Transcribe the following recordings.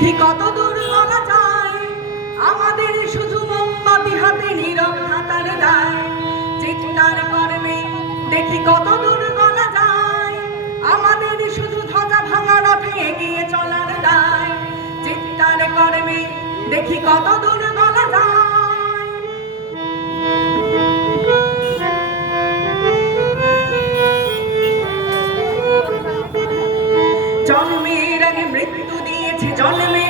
দেখি কত দূর বলা যায়। আমাদের শুধু মোমবাতি হাতে নীরব চিন্তার কর্মে দেখি কত দূর বলা যায়। আমাদের শুধু ধ্বজা ভাঙা রথে এগিয়ে চলার দায়। চিন্তার কর্মে দেখি কত দূর 张妹妹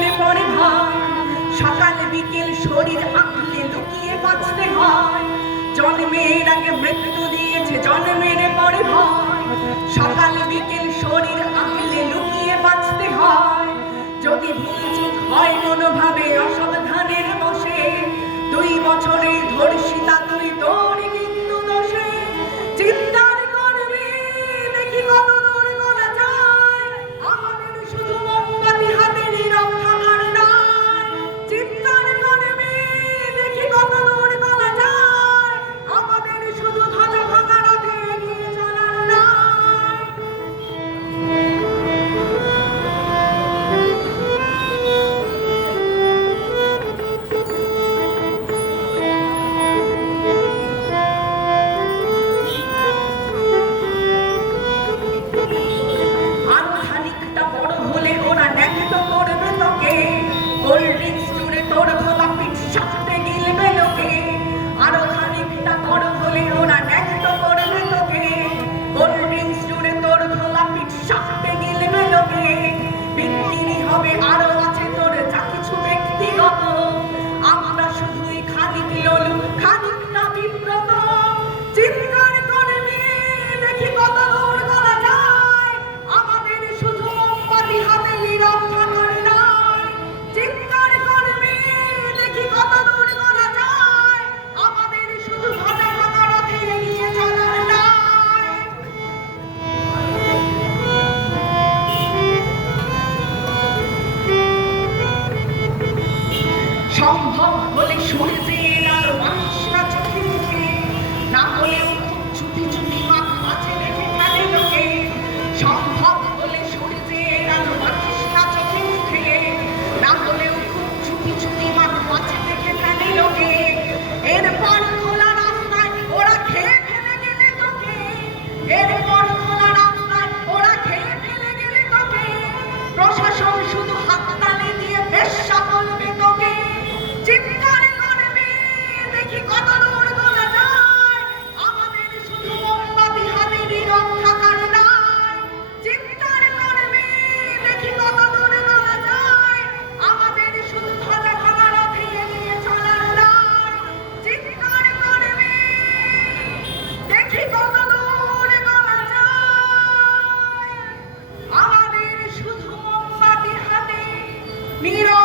Miro